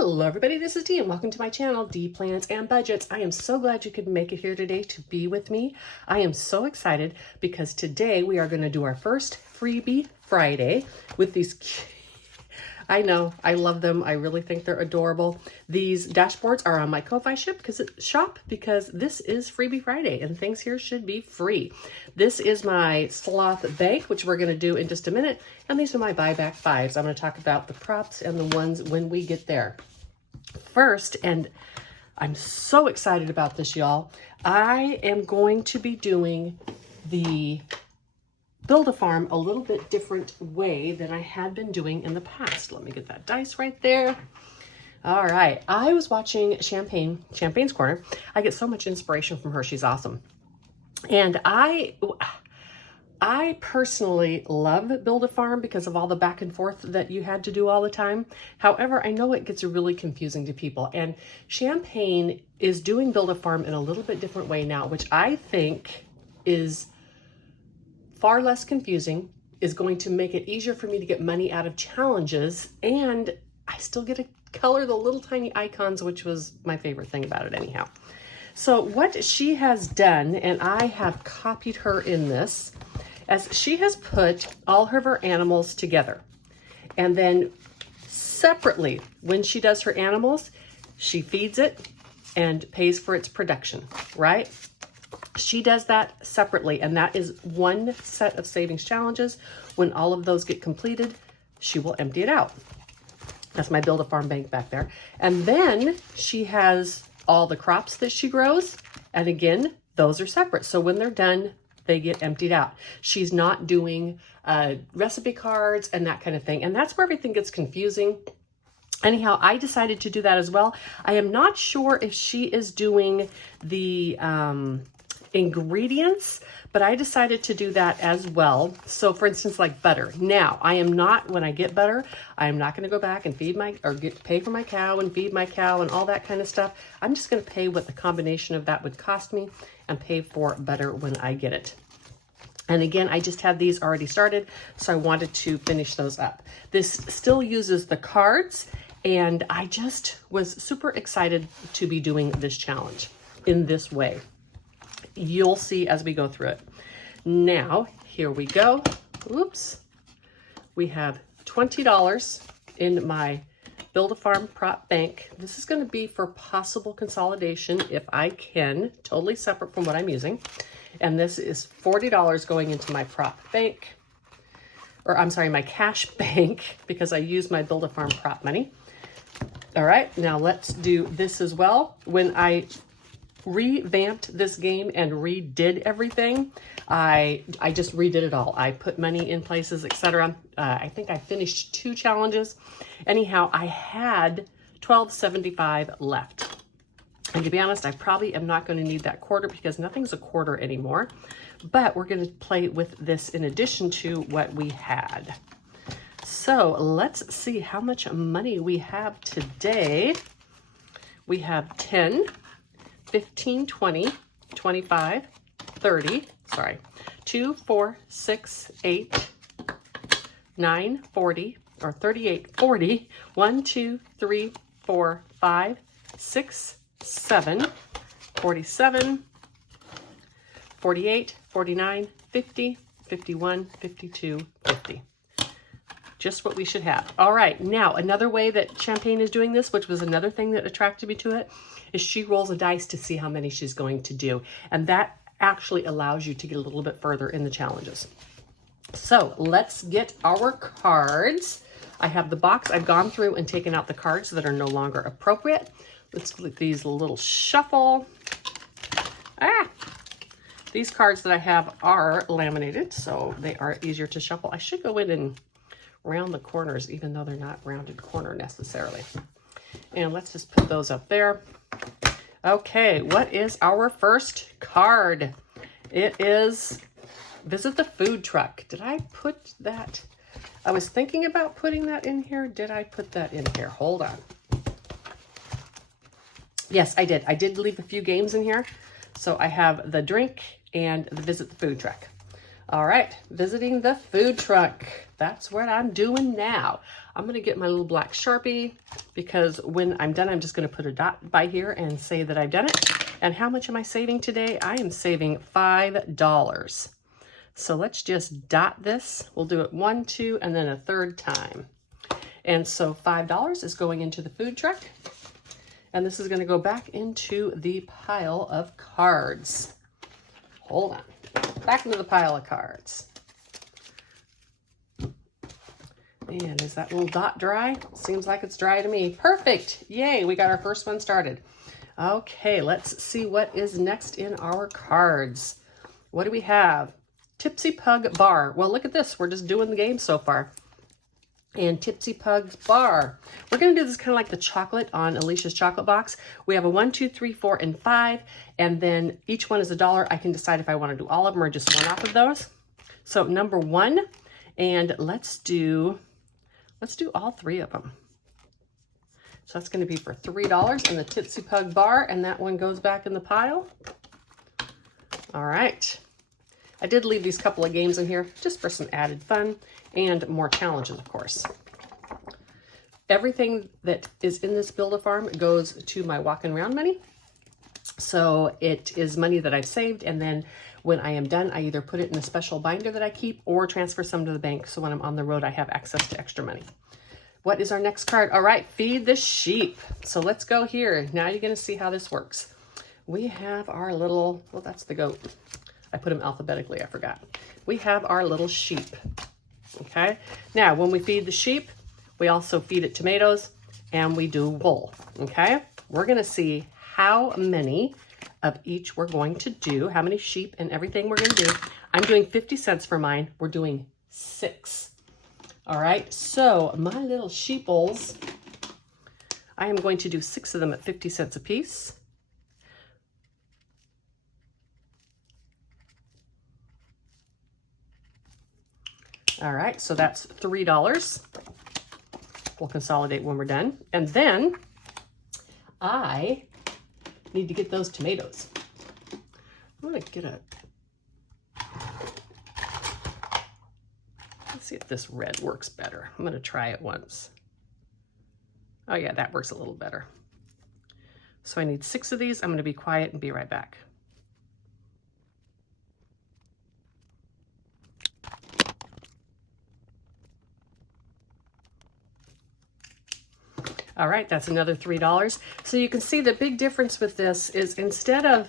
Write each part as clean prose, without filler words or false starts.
Hello everybody, this is Dee and welcome to my channel, Dee Plans and Budgets. I am so glad you could make it here today to be with me. I am so excited because today we are going to do our first Freebie Friday with these I know, I love them. I really think they're adorable. These dashboards are on my Ko-Fi shop because this is Freebie Friday and things here should be free. This is my sloth bank, which we're going to do in just a minute. And these are my buyback fives. I'm going to talk about the props and the ones when we get there. First, and I'm so excited about this, y'all. I am going to be doing the Build-A-Farm a little bit different way than I had been doing in the past. Let me get that dice right there. All right. I was watching Champagne's Corner. I get so much inspiration from her. She's awesome. And I personally love Build-A-Farm because of all the back and forth that you had to do all the time. However, I know it gets really confusing to people. And Champagne is doing Build-A-Farm in a little bit different way now, which I think is far less confusing, is going to make it easier for me to get money out of challenges, and I still get to color the little tiny icons, which was my favorite thing about it anyhow. So what she has done, and I have copied her in this, as she has put all of her animals together. And then separately, when she does her animals, she feeds it and pays for its production, right? She does that separately, and that is one set of savings challenges. When all of those get completed, she will empty it out. That's my Build-A-Farm bank back there. And then she has all the crops that she grows, and again, those are separate. So when they're done, they get emptied out. She's not doing recipe cards and that kind of thing, and that's where everything gets confusing. Anyhow, I decided to do that as well. I am not sure if she is doing the ingredients, but I decided to do that as well. So for instance, like butter. Now, I am not, when I get butter, I am not going to go back and pay for my cow and feed my cow and all that kind of stuff. I'm just going to pay what the combination of that would cost me and pay for butter when I get it. And again, I just had these already started, so I wanted to finish those up. This still uses the cards, and I just was super excited to be doing this challenge in this way. You'll see as we go through it. Now, here we go. Oops. We have $20 in my Build-A-Farm prop bank. This is going to be for possible consolidation if I can, totally separate from what I'm using. And this is $40 going into my prop bank, or I'm sorry, my cash bank, because I use my Build-A-Farm prop money. All right, now let's do this as well. When I revamped this game and redid everything, I just redid it all. I put money in places, etc. I think I finished 2 challenges. Anyhow, I had $12.75 left. And to be honest, I probably am not going to need that quarter because nothing's a quarter anymore. But we're going to play with this in addition to what we had. So let's see how much money we have today. We have 10, 15, 20, 25, 30, sorry, 2, 4, 6, 8, 9, 40, or 38, 40, 1, 2, 3, 4, 5, 6, 7, 47, 48, 49, 50, 51, 52, 50. Just what we should have. All right, now another way that Champagne is doing this, which was another thing that attracted me to it, is she rolls a dice to see how many she's going to do. And that actually allows you to get a little bit further in the challenges. So let's get our cards. I have the box. I've gone through and taken out the cards that are no longer appropriate. Let's click these a little shuffle. These cards that I have are laminated, so they are easier to shuffle. I should go in and round the corners, even though they're not rounded corner necessarily. And let's just put those up there. Okay, what is our first card? It is Visit the Food Truck. Did I put that? I was thinking about putting that in here. Did I put that in here? Hold on. Yes, I did. I did leave a few games in here. So I have the drink and the Visit the Food Truck. All right, visiting the food truck. That's what I'm doing now. I'm gonna get my little black Sharpie because when I'm done, I'm just gonna put a dot by here and say that I've done it. And how much am I saving today? I am saving $5. So let's just dot this. We'll do it 1, 2, and then a third time. And so $5 is going into the food truck. And this is gonna go back into the pile of cards. Hold on. Back into the pile of cards. And is that little dot dry? Seems like it's dry to me. Perfect. Yay, we got our first one started. Okay, let's see what is next in our cards. What do we have? Tipsy Pug Bar. Well, look at this. We're just doing the game so far. And Tipsy Pug Bar. We're going to do this kind of like the chocolate on Alicia's chocolate box. We have a 1, 2, 3, 4, and 5. And then each one is $1. I can decide if I want to do all of them or just one off of those. So number 1, and let's do all 3 of them. So that's going to be for $3 in the Tipsy Pug Bar, and that one goes back in the pile. All right. I did leave these couple of games in here just for some added fun and more challenges, of course. Everything that is in this Build-A-Farm goes to my walking around money. So it is money that I've saved, and then when I am done, I either put it in a special binder that I keep or transfer some to the bank, so when I'm on the road, I have access to extra money. What is our next card? All right, Feed the Sheep. So let's go here. Now you're going to see how this works. We have our little, well, that's the goat. I put them alphabetically, I forgot. We have our little sheep, okay? Now, when we feed the sheep, we also feed it tomatoes, and we do wool, okay? We're gonna see how many of each we're going to do, how many sheep and everything we're gonna do. I'm doing 50 cents for mine. We're doing 6. All right, so my little sheeples, I am going to do 6 of them at 50 cents a piece. All right, so that's $3. We'll consolidate when we're done. And then I need to get those tomatoes. I'm gonna get a, let's see if this red works better. I'm gonna try it once. Oh yeah, that works a little better. So I need 6 of these. I'm gonna be quiet and be right back. All right, that's another $3. So you can see the big difference with this is instead of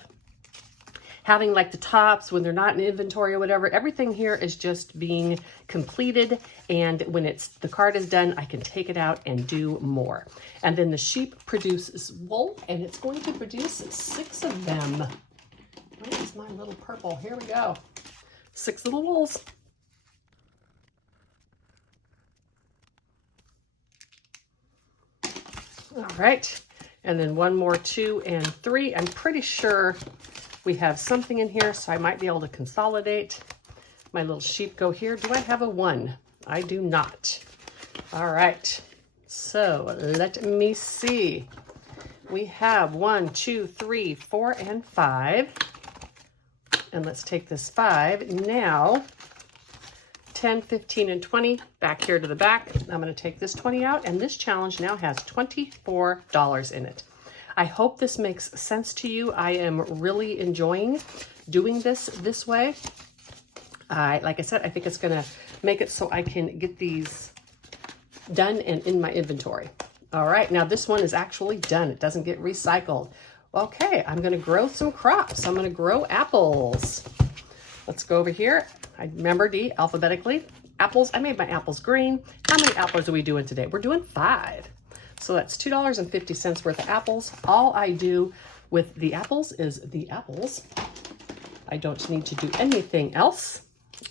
having like the tops when they're not in inventory or whatever, everything here is just being completed. And when the card is done, I can take it out and do more. And then the sheep produces wool, and it's going to produce 6 of them. Where's my little purple? Here we go. 6 little wools. All right, and then 1 more, 2 and 3. I'm pretty sure we have something in here, so I might be able to consolidate. My little sheep go here. Do I have a 1? I do not. All right, so let me see. We have 1, 2, 3, 4, and 5. And let's take this 5. Now, 10, 15, and 20 back here to the back. I'm going to take this 20 out, and this challenge now has $24 in it. I hope this makes sense to you. I am really enjoying doing this way. Like I said, I think it's going to make it so I can get these done and in my inventory. All right, now this one is actually done. It doesn't get recycled. Okay, I'm going to grow some crops. I'm going to grow apples. Let's go over here. I remember D alphabetically. Apples, I made my apples green. How many apples are we doing today? We're doing 5. So that's $2.50 worth of apples. All I do with the apples is the apples. I don't need to do anything else.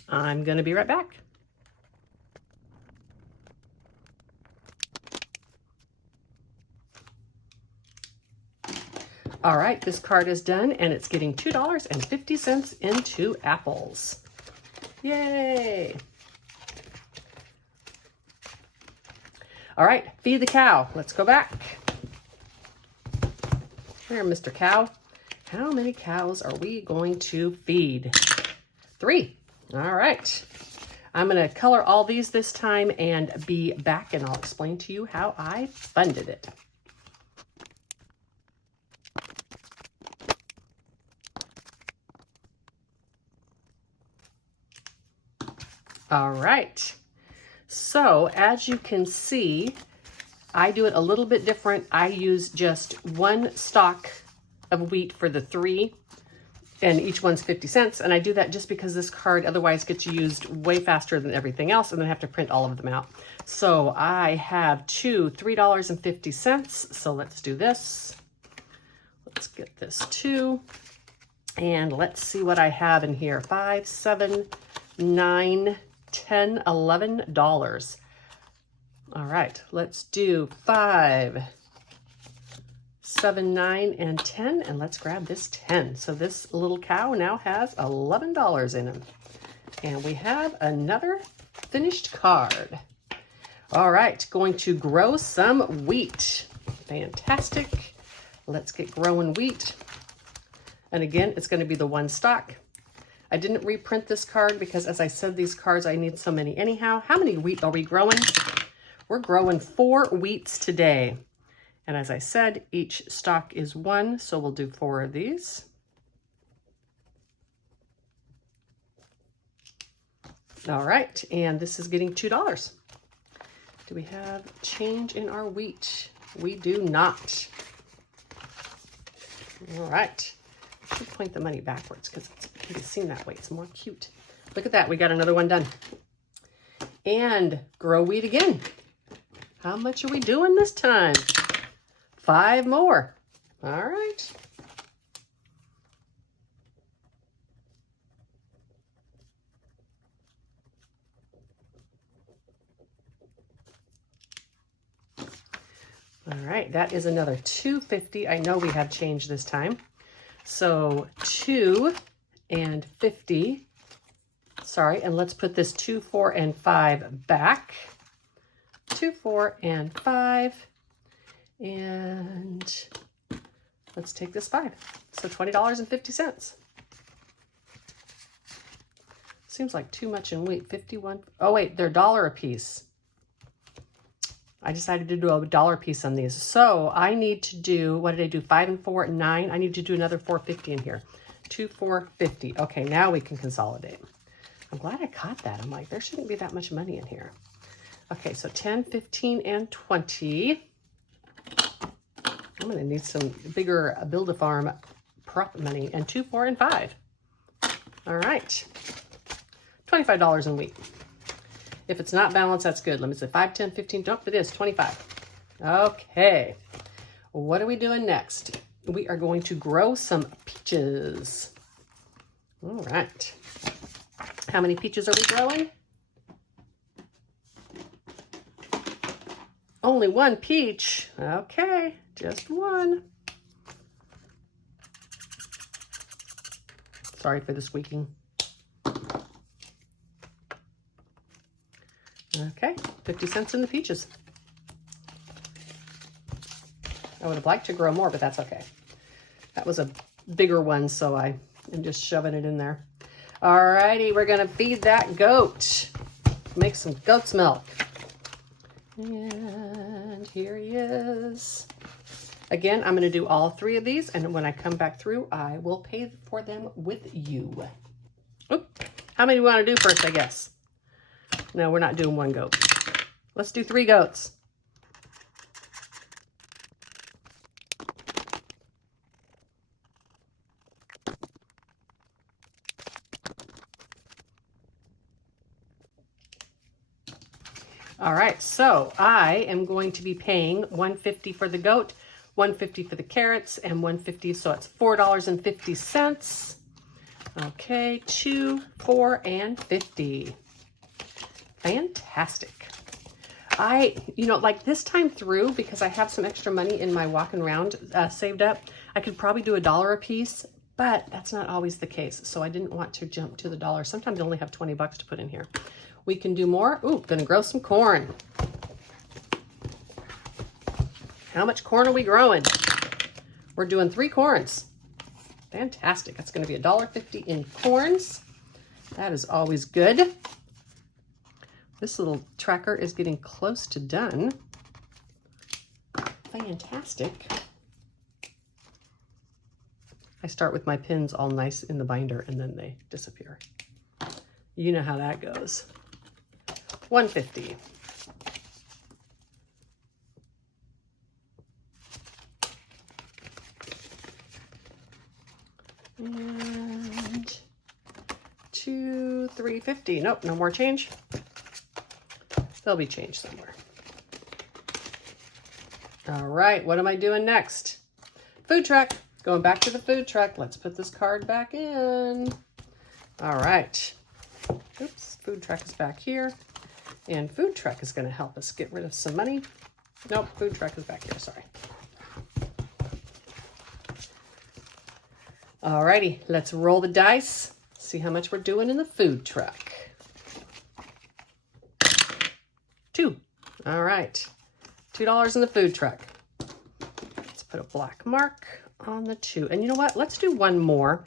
I'm gonna be right back. All right, this card is done, and it's getting $2.50 into apples. Yay! All right, feed the cow. Let's go back. Here, Mr. Cow. How many cows are we going to feed? 3. All right. I'm going to color all these this time and be back, and I'll explain to you how I funded it. All right. So as you can see, I do it a little bit different. I use just one stalk of wheat for the 3, and each one's 50 cents. And I do that just because this card otherwise gets used way faster than everything else, and then I have to print all of them out. So I have 2 $3.50. So let's do this. Let's get this 2. And let's see what I have in here. 5, 7, 9, 10, $11. All right, let's do 5, 7, 9, and 10, and let's grab this 10. So this little cow now has $11 in him. And we have another finished card. All right, going to grow some wheat. Fantastic. Let's get growing wheat. And again, it's going to be the one stock. I didn't reprint this card because, as I said, these cards, I need so many anyhow. How many wheat are we growing? We're growing 4 wheats today. And as I said, each stock is 1, so we'll do 4 of these. All right, and this is getting $2. Do we have change in our wheat? We do not. All right. I should point the money backwards because it can be seen that way. It's more cute. Look at that. We got another one done. And grow wheat again. How much are we doing this time? 5 more. All right. All right, that is another $2.50. I know we have change this time. So 2 and 50. Sorry, and let's put this 2, 4, and 5 back. 2, 4, and 5. And let's take this 5. So $20.50. Seems like too much in wheat. 51. Oh wait, they're $1 a piece. I decided to do $1 a piece on these. So I need to do, what did I do? 5 and 4 and 9. I need to do another $4.50 in here. 2, 4, 50. Okay, now we can consolidate. I'm glad I caught that. I'm like, there shouldn't be that much money in here. Okay, so 10, 15, and 20. I'm going to need some bigger Build-A-Farm prop money. And 2, 4, and 5. All right. $25 in wheat. If it's not balanced, that's good. Let me say 5, 10, 15. Don't for this, 25. Okay. What are we doing next? We are going to grow some peaches. All right. How many peaches are we growing? Only 1 peach. Okay, just 1. Sorry for the squeaking. Okay, 50 cents in the peaches. I would have liked to grow more, but that's okay. That was a bigger one, so I am just shoving it in there. All righty, we're gonna feed that goat. Make some goat's milk. And here he is. Again, I'm gonna do all 3 of these, and when I come back through, I will pay for them with you. Oop. How many do we wanna do first, I guess? No, we're not doing 1 goat. Let's do 3 goats. All right, so I am going to be paying $1.50 for the goat, $1.50 for the carrots, and $1.50, so it's $4.50. Okay, 2, 4, and 50. Fantastic. Like this time through, because I have some extra money in my walking around saved up, I could probably do $1 a piece, but that's not always the case. So I didn't want to jump to the dollar. Sometimes I only have 20 bucks to put in here. We can do more. Ooh, gonna grow some corn. How much corn are we growing? We're doing 3 corns. Fantastic. That's gonna be $1.50 in corns. That is always good. This little tracker is getting close to done. Fantastic. I start with my pins all nice in the binder and then they disappear. You know how that goes. 150. And 2, 350. Nope, no more change. There'll be change somewhere. All right, what am I doing next? Food truck. Going back to the food truck. Let's put this card back in. All right. Oops, food truck is back here. And food truck is going to help us get rid of some money. Nope, food truck is back here, sorry. All righty, let's roll the dice. See how much we're doing in the food truck. 2. All right, $2 in the food truck. Let's put a black mark on the 2. And you know what? Let's do one more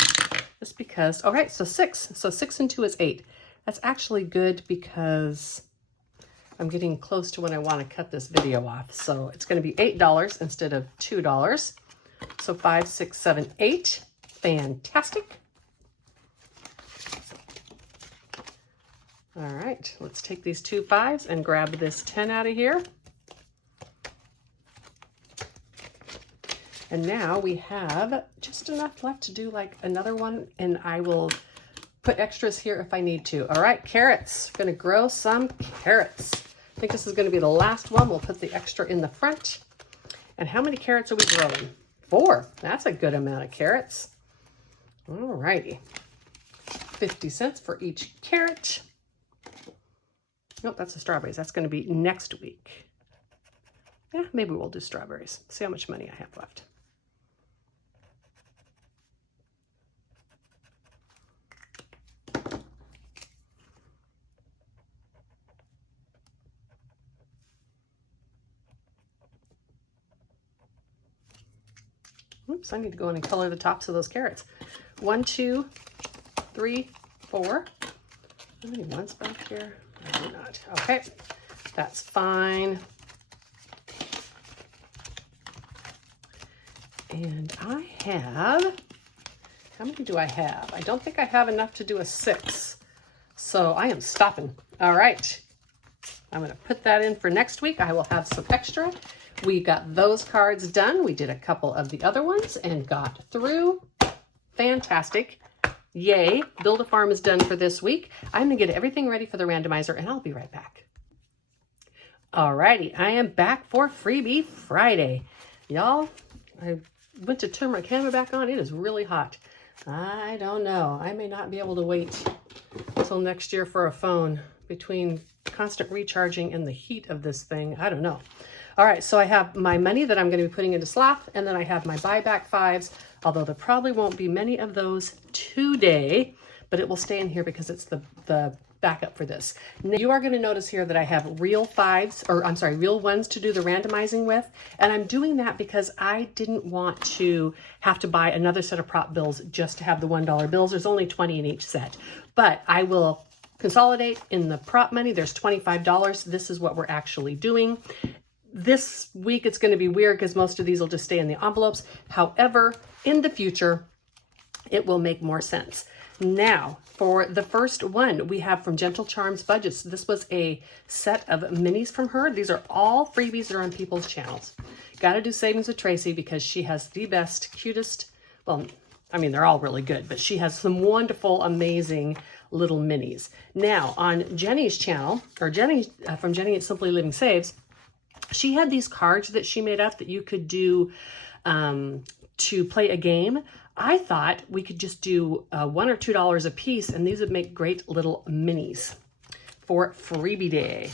just because. All right, so 6. So 6 and 2 is 8. That's actually good because I'm getting close to when I want to cut this video off. So it's going to be $8 instead of $2. So 5, 6, 7, 8. Fantastic. All right, let's take these 2 5s and grab this 10 out of here. And now we have just enough left to do like another one, and I will put extras here if I need to. All right, carrots. Gonna grow some carrots. I think this is gonna be the last one. We'll put the extra in the front. And how many carrots are we growing? 4. That's a good amount of carrots. All righty. 50 cents for each carrot. Nope, that's the strawberries. That's gonna be next week. Yeah, maybe we'll do strawberries. See how much money I have left. Oops, I need to go in and color the tops of those carrots. 1, 2, 3, 4. How many ones back here? I do not. Okay, that's fine. And I have, how many do I have? I don't think I have enough to do a 6. So I am stopping. All right. I'm going to put that in for next week. I will have some extra. We got those cards done. We did a couple of the other ones and got through. Fantastic. Yay. Build-A-Farm is done for this week. I'm going to get everything ready for the randomizer and I'll be right back. Alrighty, I am back for Freebie Friday. Y'all, I went to turn my camera back on. It is really hot. I don't know. I may not be able to wait until next year for a phone between constant recharging and the heat of this thing. I don't know. All right, so I have my money that I'm going to be putting into Sloth, and then I have my buyback 5s, although there probably won't be many of those today, but it will stay in here because it's the backup for this. Now, you are going to notice here that I have real 5s, or I'm sorry, real 1s to do the randomizing with, and I'm doing that because I didn't want to have to buy another set of prop bills just to have the $1 bills. There's only 20 in each set, but I will consolidate in the prop money. There's $25. This is what we're actually doing. This week it's going to be weird because most of these will just stay in the envelopes. However, in the future, it will make more sense. Now, for the first one, we have from Gentle Charms Budgets. This was a set of minis from her. These are all freebies that are on people's channels. Got to do Savings with Tracy because she has the best, cutest, well, I mean, they're all really good, but she has some wonderful, amazing little minis. Now, on Jenny's channel, or Jenny, from Jenny at Simply Living Saves, she had these cards that she made up that you could do to play a game. I thought we could just do $1 or $2 a piece, and these would make great little minis for Freebie Day.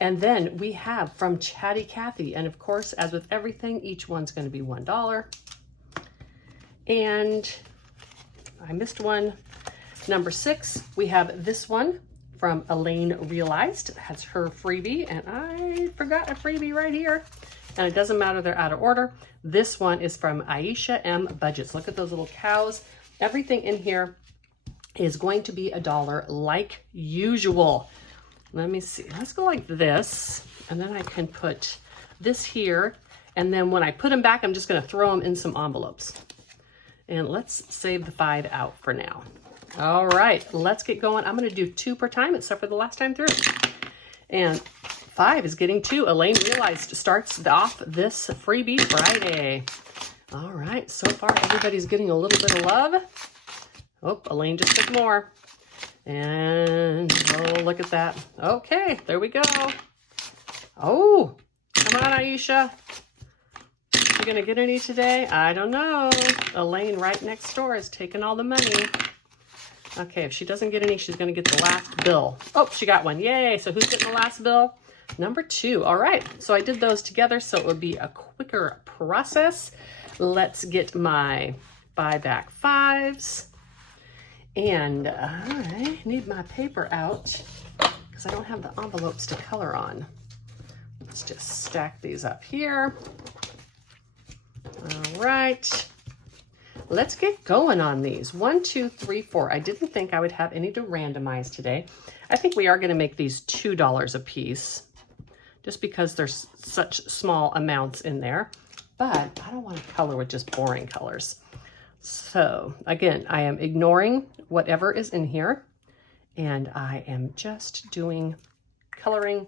And then we have from Chatty Cathy, and of course, as with everything, each one's going to be $1. And I missed one. Number 6, we have this one from Elaine Realized. That's her freebie, and I forgot a freebie right here. And it doesn't matter, they're out of order. This one is from Aisha M. Budgets. Look at those little cows. Everything in here is going to be $1 like usual. Let me see, let's go like this, and then I can put this here, and then when I put them back, I'm just gonna throw them in some envelopes. And let's save the 5 out for now. All right, let's get going. I'm gonna do 2 per time, except for the last time through. And 5 is getting 2. Elaine realized starts off this Freebie Friday. All right, so far everybody's getting a little bit of love. Oh, Elaine just took more. And oh, look at that. Okay, there we go. Oh, come on, Aisha. You gonna get any today? I don't know. Elaine right next door is taking all the money. Okay, if she doesn't get any, she's gonna get the last bill. Oh, she got one. Yay. So who's getting the last bill? Number 2. All right, so I did those together so it would be a quicker process. Let's get my buyback 5s. And I need my paper out because I don't have the envelopes to color on. Let's just stack these up here. All right. Let's get going on these. 1, 2, 3, 4. I didn't think I would have any to randomize today. I think we are going to make these $2 a piece just because there's such small amounts in there. But I don't want to color with just boring colors. So again, I am ignoring whatever is in here, and I am just doing coloring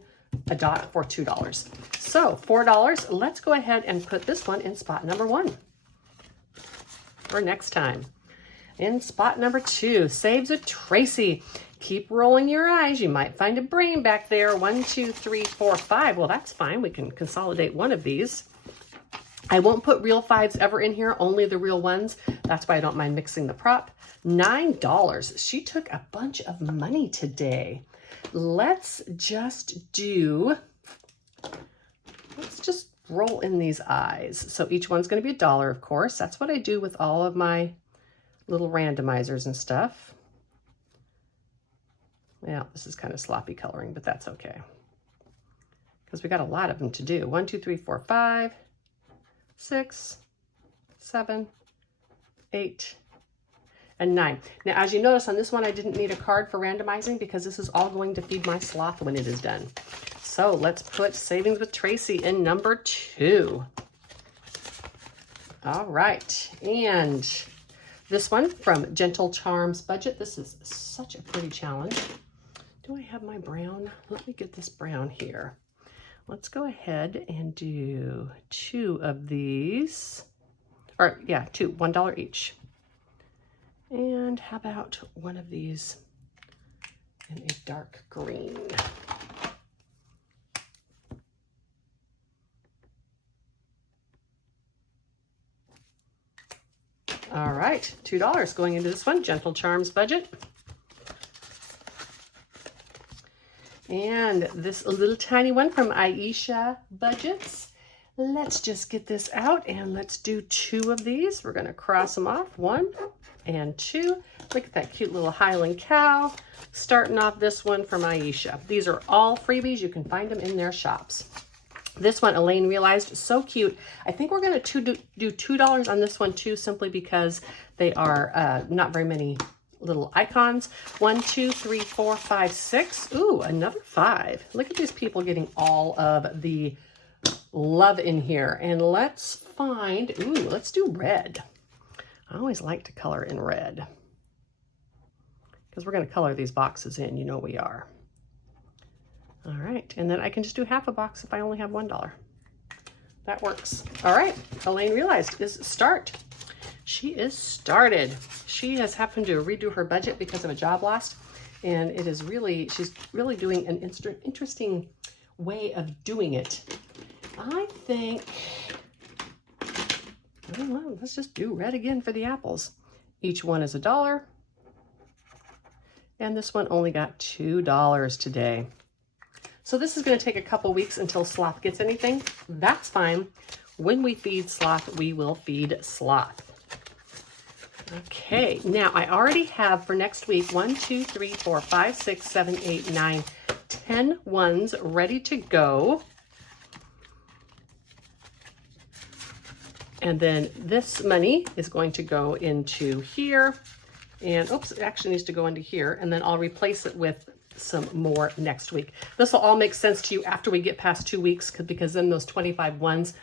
a dot for $2. So $4, let's go ahead and put this one in spot number 1 for next time. In spot number 2, Saves with Tracy. Keep rolling your eyes. You might find a brain back there. 1, 2, 3, 4, 5. Well, that's fine. We can consolidate one of these. I won't put real 5s ever in here, only the real ones. That's why I don't mind mixing the prop. $9. She took a bunch of money today. Let's just roll in these eyes. So each one's going to be $1, of course. That's what I do with all of my little randomizers and stuff. Yeah, this is kind of sloppy coloring, but that's okay, because we got a lot of them to do. 1, 2, 3, 4, 5, 6, 7, 8, and 9. Now, as you notice on this one, I didn't need a card for randomizing because this is all going to feed my sloth when it is done. So let's put Savings with Tracy in number 2. All right, and this one from Gentle Charms Budget. This is such a pretty challenge. Do I have my brown? Let me get this brown here. Let's go ahead and do 2 of these. Or yeah, 2, $1 each. And how about one of these in a dark green? All right, $2 going into this one, Gentle Charms Budget. And this little tiny one from Aisha Budgets. Let's just get this out and let's do 2 of these. We're going to cross them off, 1 and 2. Look at that cute little Highland cow. Starting off this one from Aisha. These are all freebies. You can find them in their shops. This one, Elaine realized, so cute. I think we're going to do $2 on this one too, simply because they are not very many little icons. 1, 2, 3, 4, 5, 6. Ooh, another 5. Look at these people getting all of the love in here. And let's find, ooh, let's do red. I always like to color in red because we're going to color these boxes in. You know we are. All right, and then I can just do half a box if I only have $1. That works. All right, Elaine realized is start. She is started. She has happened to redo her budget because of a job loss, and it is really, she's really doing an interesting way of doing it. I think, I don't know, let's just do red again for the apples. Each one is $1, and this one only got $2 today. So this is going to take a couple weeks until Sloth gets anything. That's fine. When we feed Sloth, we will feed Sloth. Okay, now I already have for next week 1, 2, 3, 4, 5, 6, 7, 8, 9, 10 ones ready to go. And then this money is going to go into here. And oops, it actually needs to go into here, and then I'll replace it with some more next week. This will all make sense to you after we get past 2 weeks, because then those 25 ones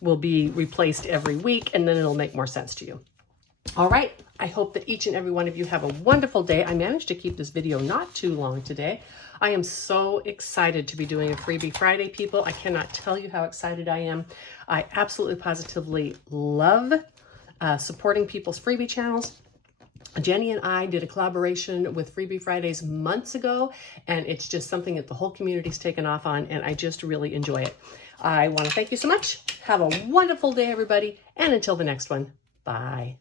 will be replaced every week, and then it'll make more sense to you. All right, I hope that each and every one of you have a wonderful day. I managed to keep this video not too long today. I am so excited to be doing a Freebie Friday, people. I cannot tell you how excited I am. I absolutely positively love supporting people's freebie channels. Jenny and I did a collaboration with Freebie Fridays months ago, and it's just something that the whole community's taken off on, and I just really enjoy it. I want to thank you so much. Have a wonderful day, everybody, and until the next one, bye.